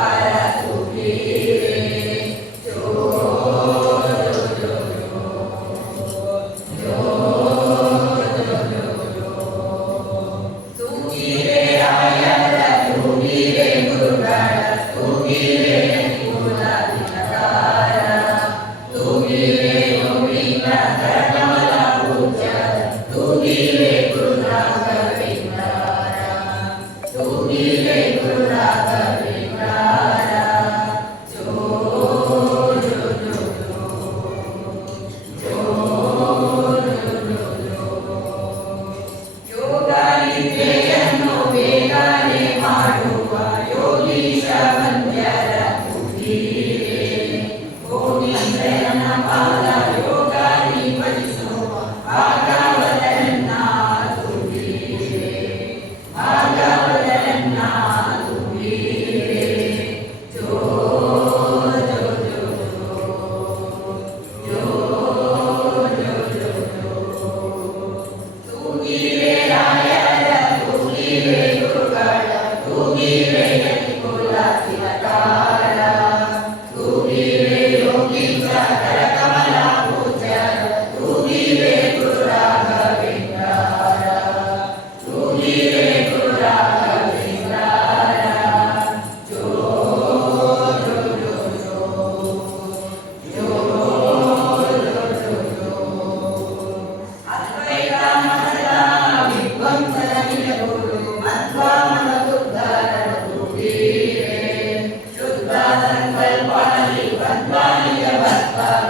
Amen. Bye.